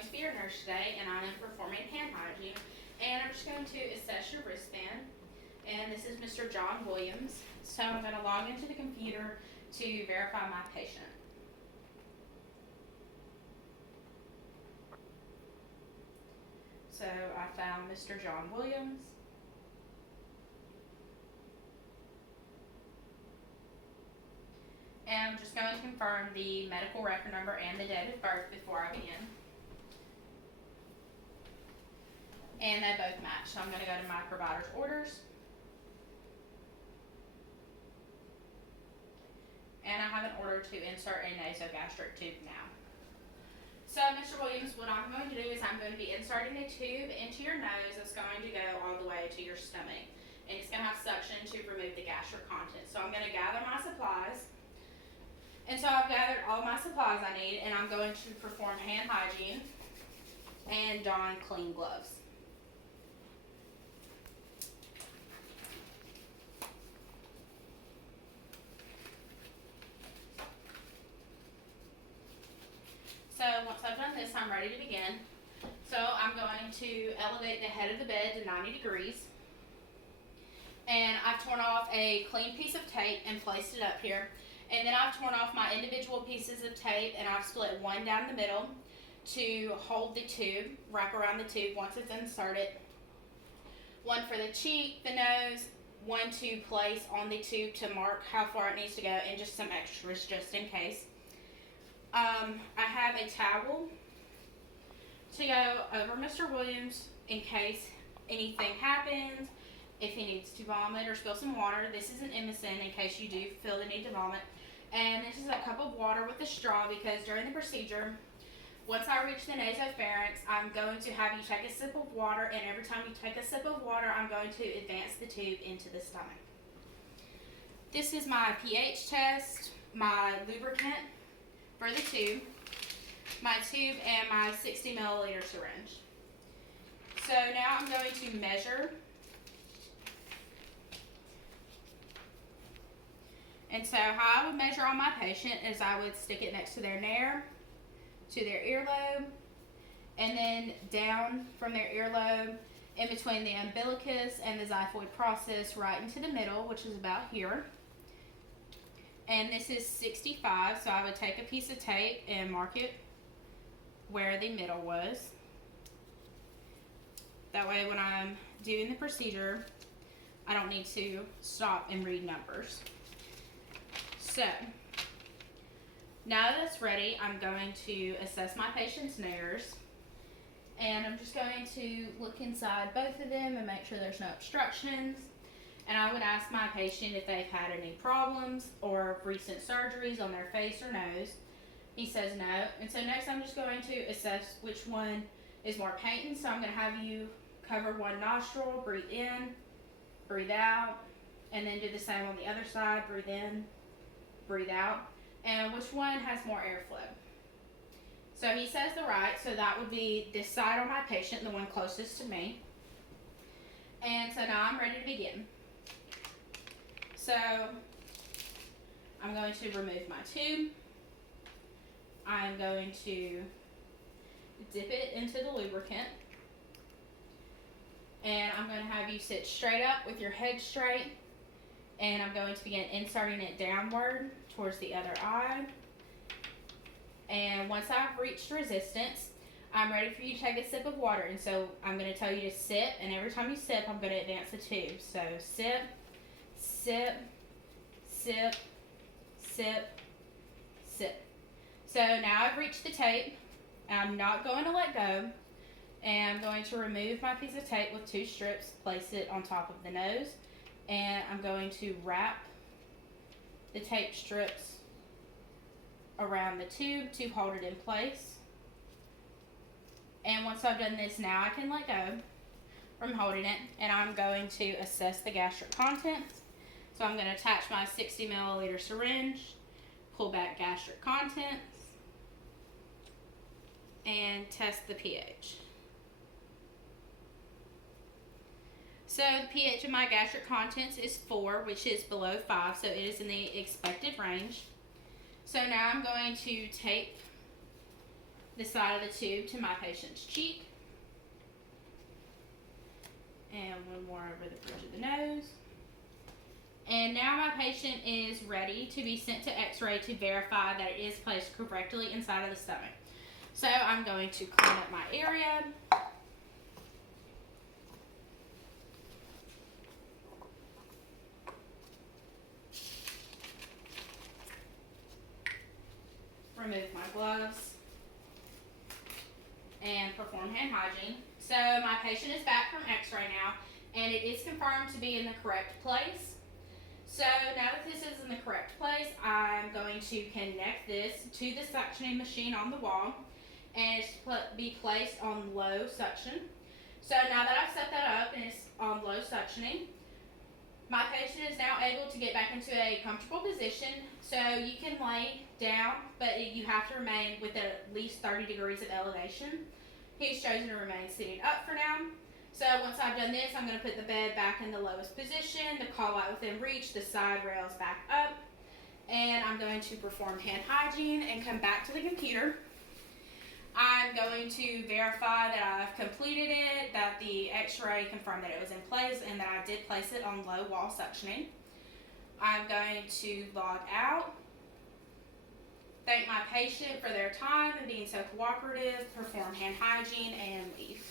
going to be your nurse today, and I am performing hand hygiene. And I'm just going to assess your wristband. And this is Mr. John Williams. So I'm going to log into the computer to verify my patient. So I found Mr. John Williams. And I'm just going to confirm the medical record number and the date of birth before I begin. And they both match, so I'm going to go to my provider's orders. And I have an order to insert a nasogastric tube now. So, Mr. Williams, what I'm going to do is I'm going to be inserting a tube into your nose that's going to go all the way to your stomach. And it's going to have suction to remove the gastric contents. So I'm going to gather my supplies. And so I've gathered all my supplies I need, and I'm going to perform hand hygiene and don clean gloves. So once I've done this, I'm ready to begin. So I'm going to elevate the head of the bed to 90 degrees. And I've torn off a clean piece of tape and placed it up here. And then I've torn off my individual pieces of tape, and I've split one down the middle to hold the tube, wrap around the tube once it's inserted. One for the cheek, the nose, one to place on the tube to mark how far it needs to go, and just some extras just in case. I have a towel to go over Mr. Williams in case anything happens, if he needs to vomit or spill some water. This is an Emison in case you do feel the need to vomit. And this is a cup of water with a straw, because during the procedure, once I reach the nasopharynx, I'm going to have you take a sip of water, and every time you take a sip of water, I'm going to advance the tube into the stomach. This is my pH test, my lubricant for the tube, my tube, and my 60 milliliter syringe. So now I'm going to measure. And so how I would measure on my patient is I would stick it next to their nair, to their earlobe, and then down from their earlobe in between the umbilicus and the xiphoid process right into the middle, which is about here. And this is 65, so I would take a piece of tape and mark it where the middle was. That way when I'm doing the procedure, I don't need to stop and read numbers. So, now that it's ready, I'm going to assess my patient's nairs. And I'm just going to look inside both of them and make sure there's no obstructions. And I would ask my patient if they've had any problems or recent surgeries on their face or nose. He says no. And so next I'm just going to assess which one is more patent. So I'm going to have you cover one nostril, breathe in, breathe out, and then do the same on the other side, breathe in, breathe out, and which one has more airflow. So he says the right, so that would be this side on my patient, the one closest to me. And so now I'm ready to begin. So I'm going to remove my tube. I'm going to dip it into the lubricant. And I'm going to have you sit straight up with your head straight. And I'm going to begin inserting it downward towards the other eye. And once I've reached resistance, I'm ready for you to take a sip of water. And so I'm going to tell you to sip, and every time you sip, I'm going to advance the tube. So sip, sip, sip, sip, sip. So now I've reached the tape. I'm not going to let go. And I'm going to remove my piece of tape with 2 strips, place it on top of the nose. And I'm going to wrap the tape strips around the tube to hold it in place. And once I've done this, now I can let go from holding it, and I'm going to assess the gastric contents. So I'm going to attach my 60 milliliter syringe, pull back gastric contents, and test the pH. So the pH of my gastric contents is 4, which is below 5, so it is in the expected range. So now I'm going to tape the side of the tube to my patient's cheek. And one more over the bridge of the nose. And now my patient is ready to be sent to x-ray to verify that it is placed correctly inside of the stomach. So I'm going to clean up my area. Remove my gloves. And perform hand hygiene. So my patient is back from x-ray now, and it is confirmed to be in the correct place. So now that this is in the correct place, I'm going to connect this to the suctioning machine on the wall, and it's be placed on low suction. So now that I've set that up and it's on low suctioning, my patient is now able to get back into a comfortable position. So you can lay down, but you have to remain with at least 30 degrees of elevation. He's chosen to remain sitting up for now. So once I've done this, I'm going to put the bed back in the lowest position, the call out within reach, the side rails back up, and I'm going to perform hand hygiene and come back to the computer. I'm going to verify that I've completed it, that the x-ray confirmed that it was in place, and that I did place it on low wall suctioning. I'm going to log out, thank my patient for their time and being so cooperative, perform hand hygiene, and leave.